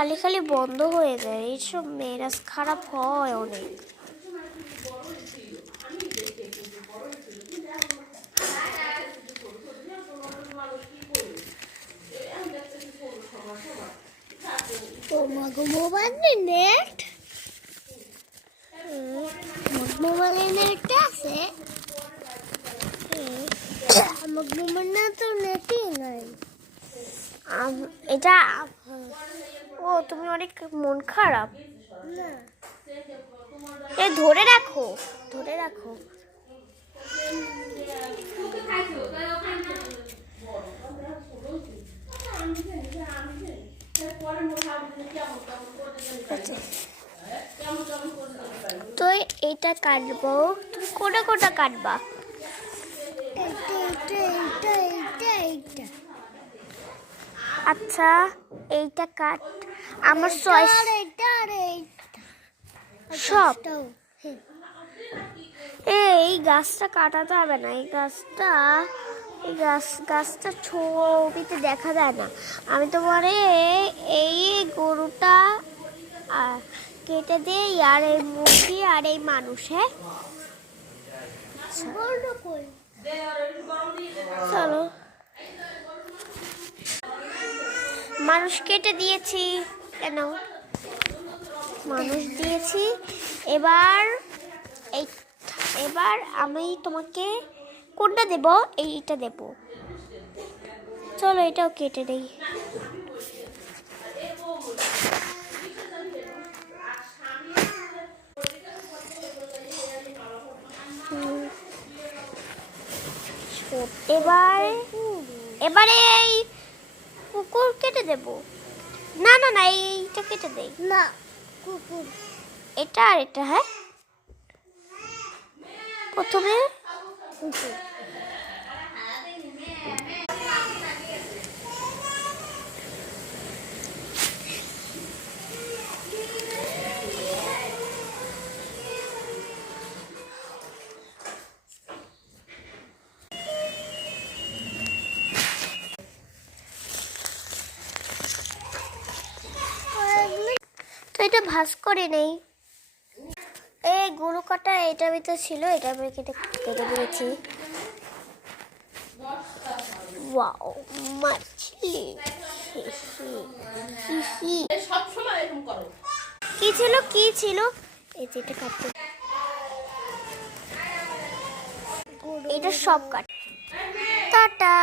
খালি খালি বন্ধ হয়ে যায়, এইসব মেজাজ খারাপ হয় অনেক। তোমাকে মোবাইলে নেট মোবাইলে নেট আছে? আমার মোবাইলে তো নেটই নাই। এটা ও তুমি অনেক মন খারাপ। না, এ ধরে রাখো, ধরে রাখো। তো এইটা কাটবো, তুমি কোটা কোটা কাটবা? আচ্ছা এইটা কাট। আমার চয়েস সব। এই গাছটা কাটাতে হবে না, এই গাছটা ছবিতে দেখা যায় না। আমি তোমারে এই গরুটা কেটে দিই, আর এই মুরগি আর এই মানুষ। হ্যাঁ চলো, মানুষ কেটে দিয়েছি। কেন মানুষ দিয়েছি? এবার আমি তোমাকে কোনটা দেব? এইটা দেব। চলো এটাও কেটে দেই। এবারে এই কুকুর কেটে দেব। না না না, এইটা কেটে দেই। না, কুকুর এটা আর এটা। হ্যাঁ প্রথমে কুকুর। তো এটা ভাঁজ করে নেই। এই গরু কাটা এটার ভিতরে ছিল, এটা আমি কেটে কেটে দিয়েছি। ওয়াও মাছলি। কি ছিল কি ছিল? এই যেটা কাটতে, এটা সব কাট। টাটা।